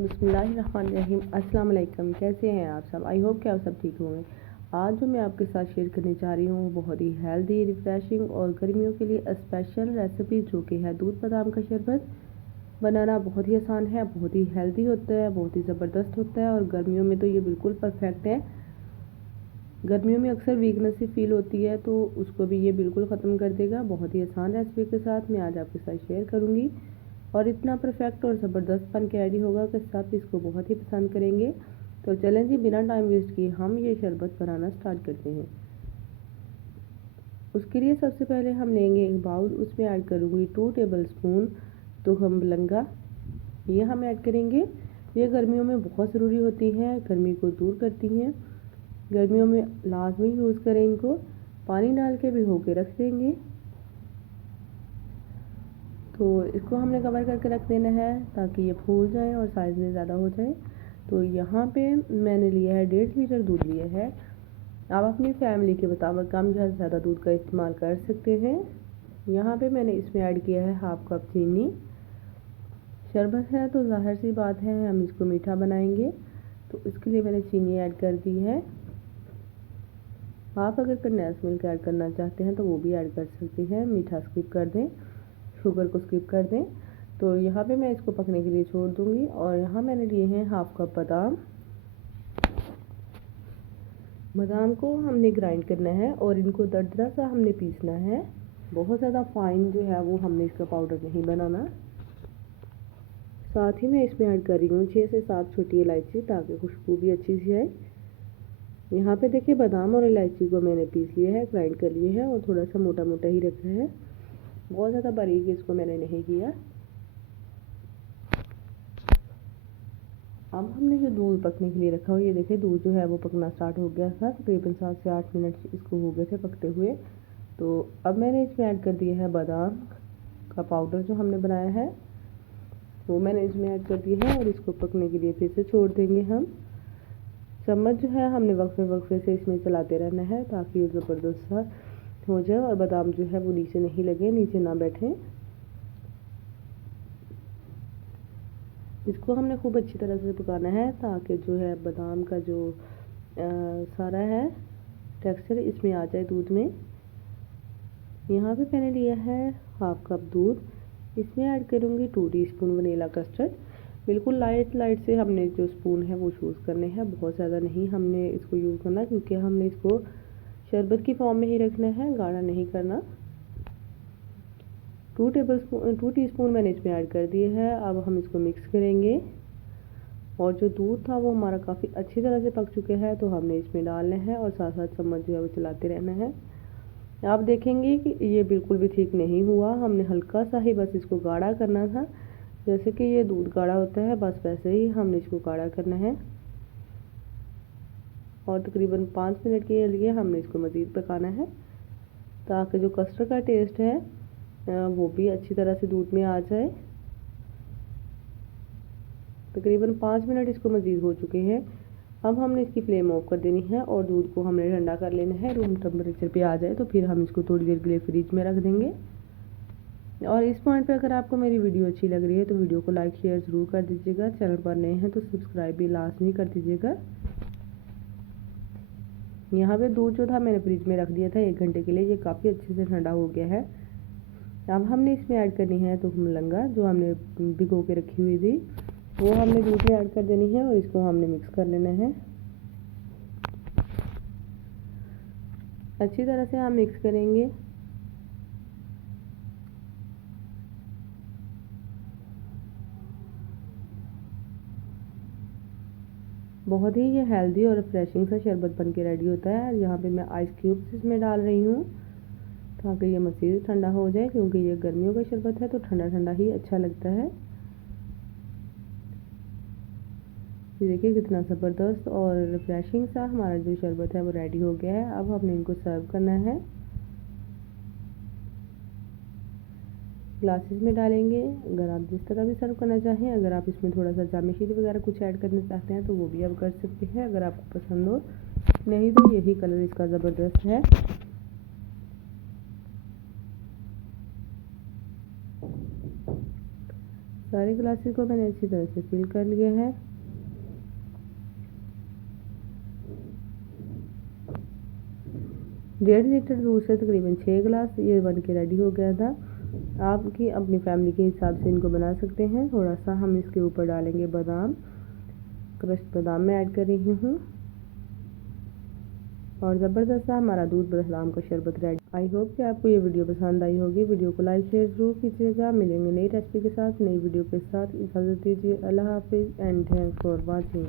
बिस्मिल्लाहिर्रहमानिर्रहीम। अस्सलाम वालेकुम। कैसे हैं आप सब? आई होप कि आप सब ठीक होंगे। आज जो मैं आपके साथ शेयर करने जा रही हूँ वो बहुत ही हेल्दी, रिफ्रेशिंग और गर्मियों के लिए स्पेशल रेसिपी जो कि है दूध बादाम का शरबत। बनाना बहुत ही आसान है, बहुत ही हेल्दी होता है, बहुत ही ज़बरदस्त होता है और गर्मियों में तो ये बिल्कुल परफेक्ट है। गर्मियों में अक्सर वीकनेस सी फील होती है तो उसको भी ये बिल्कुल ख़त्म कर देगा। बहुत ही आसान रेसिपी के साथ मैं आज आपके साथ शेयर करूँगी और इतना परफेक्ट और ज़बरदस्त बन के रेडी होगा कि सब इसको बहुत ही पसंद करेंगे। तो चलें जी, बिना टाइम वेस्ट किए हम ये शरबत बनाना स्टार्ट करते हैं। उसके लिए सबसे पहले हम लेंगे एक बाउल, उसमें ऐड करूँगी 2 टेबलस्पून तुहम लंगा। ये हम ऐड करेंगे। ये गर्मियों में बहुत ज़रूरी होती है, गर्मी को दूर करती हैं। गर्मियों में लाजमी यूज़ करें इनको। पानी डाल के भिगो के रख देंगे। तो इसको हमने कवर करके रख देना है ताकि ये फूल जाए और साइज़ में ज़्यादा हो जाए। तो यहाँ पे मैंने लिया है 1.5 लीटर दूध लिया है। आप अपनी फैमिली के मुताबिक कम या ज़्यादा दूध का इस्तेमाल कर सकते हैं। यहाँ पे मैंने इसमें ऐड किया है हाफ कप चीनी। शरबत है तो ज़ाहिर सी बात है हम इसको मीठा बनाएंगे, तो इसके लिए मैंने चीनी ऐड कर दी है। आप अगर कंडेंस मिल्क ऐड करना चाहते हैं तो वो भी ऐड कर सकते हैं, मीठा स्किप कर दें, शुगर को स्किप कर दें। तो यहाँ पे मैं इसको पकने के लिए छोड़ दूँगी। और यहाँ मैंने लिए हैं हाफ कप बादाम। बादाम को हमने ग्राइंड करना है और इनको दरदरा सा हमने पीसना है। बहुत ज़्यादा फाइन जो है वो हमने इसका पाउडर नहीं बनाना। साथ ही मैं इसमें ऐड कर रही हूँ 6 से 7 छोटी इलायची ताकि खुशबू भी अच्छी सी आए। यहाँ पे देखिए बादाम और इलायची को मैंने पीस लिया है, ग्राइंड कर लिया है और थोड़ा सा मोटा मोटा ही रखा है, बहुत ज़्यादा बारीक इसको मैंने नहीं किया। अब हमने जो दूध पकने के लिए रखा हुआ, ये देखिए दूध जो है वो पकना स्टार्ट हो गया था। तकरीबन 7 से 8 मिनट इसको हो गए थे पकते हुए। तो अब मैंने इसमें ऐड कर दिया है बादाम का पाउडर जो हमने बनाया है, वो मैंने इसमें ऐड कर दिया है और इसको पकने के लिए फिर से छोड़ देंगे हम। चम्मच जो है हमने वक्फे वक्फे से इसमें चलाते रहना है ताकि ये ज़बरदस्त सा हो जाए और बादाम जो है वो नीचे नहीं लगे, नीचे ना बैठे। इसको हमने खूब अच्छी तरह से पकाना है ताकि जो है बादाम का जो सारा है टेक्सचर इसमें आ जाए दूध में। यहाँ पे मैंने लिया है हाफ कप दूध। इसमें ऐड करूँगी 2 टीस्पून वनीला कस्टर्ड। बिल्कुल लाइट लाइट से हमने जो स्पून है वो यूज़ करने हैं, बहुत ज़्यादा नहीं हमने इसको यूज़ करना, क्योंकि हमने इसको शरबत की फॉर्म में ही रखना है, गाढ़ा नहीं करना। 2 टीस्पून मैंने इसमें ऐड कर दिए है। अब हम इसको मिक्स करेंगे और जो दूध था वो हमारा काफ़ी अच्छी तरह से पक चुका है, तो हमने इसमें डालना है और साथ साथ चम्मच जो है वो चलाते रहना है। आप देखेंगे कि ये बिल्कुल भी ठीक नहीं हुआ, हमने हल्का सा ही बस इसको गाढ़ा करना था। जैसे कि ये दूध गाढ़ा होता है बस वैसे ही हमने इसको गाढ़ा करना है और तकरीबन 5 मिनट के लिए हमने इसको मज़ीद पकाना है ताकि जो कस्टर्ड का टेस्ट है वो भी अच्छी तरह से दूध में आ जाए। तकरीबन 5 मिनट इसको मज़ीद हो चुके हैं। अब हमने इसकी फ्लेम ऑफ कर देनी है और दूध को हमने ठंडा कर लेना है। रूम टेम्परेचर पे आ जाए तो फिर हम इसको थोड़ी देर के लिए फ्रिज में रख देंगे। और इस पॉइंट पे अगर आपको मेरी वीडियो अच्छी लग रही है तो वीडियो को लाइक शेयर ज़रूर कर दीजिएगा। चैनल पर नए हैं तो सब्सक्राइब भी लाजमी कर दीजिएगा। यहाँ पे दूध जो था मैंने फ्रिज में रख दिया था 1 घंटे के लिए, ये काफ़ी अच्छे से ठंडा हो गया है। अब हमने इसमें ऐड करनी है तुहम लंगा जो हमने भिगो के रखी हुई थी, वो हमने दूध में ऐड कर देनी है और इसको हमने मिक्स कर लेना है। अच्छी तरह से हम मिक्स करेंगे। बहुत ही ये हेल्दी और रिफ्रेशिंग सा शरबत बन के रेडी होता है। यहाँ पे मैं आइस क्यूब्स इसमें डाल रही हूँ ताकि ये मज़ीद ठंडा हो जाए, क्योंकि ये गर्मियों का शरबत है तो ठंडा ठंडा ही अच्छा लगता है। ये देखिए कितना ज़बरदस्त और रिफ्रेशिंग सा हमारा जो शरबत है वो रेडी हो गया है। अब हमने इनको सर्व करना है, ग्लासेस में डालेंगे। अगर आप जिस तरह भी सर्व करना चाहें, अगर आप इसमें थोड़ा सा जाम शीरी वगैरह कुछ ऐड करना चाहते हैं तो वो भी आप कर सकते हैं अगर आपको पसंद हो, नहीं तो यही कलर इसका ज़बरदस्त है। सारे ग्लासेस को मैंने अच्छी तरह से फिल कर लिया है। डेढ़ लीटर दूध से तकरीबन 6 गिलास ये बन के रेडी हो गया था। आपकी अपनी फैमिली के हिसाब से इनको बना सकते हैं। थोड़ा सा हम इसके ऊपर डालेंगे बादाम, क्रश्ड बादाम में ऐड कर रही हूँ और ज़बरदस्त सा हमारा दूध बादाम का शरबत रेडी। आई होप कि आपको ये वीडियो पसंद आई होगी। वीडियो को लाइक शेयर जरूर कीजिएगा। मिलेंगे नई रेसिपी के साथ, नई वीडियो के साथ। इजाज़त दीजिए। अल्लाह हाफिज़ एंड थैंक्स फॉर वॉचिंग।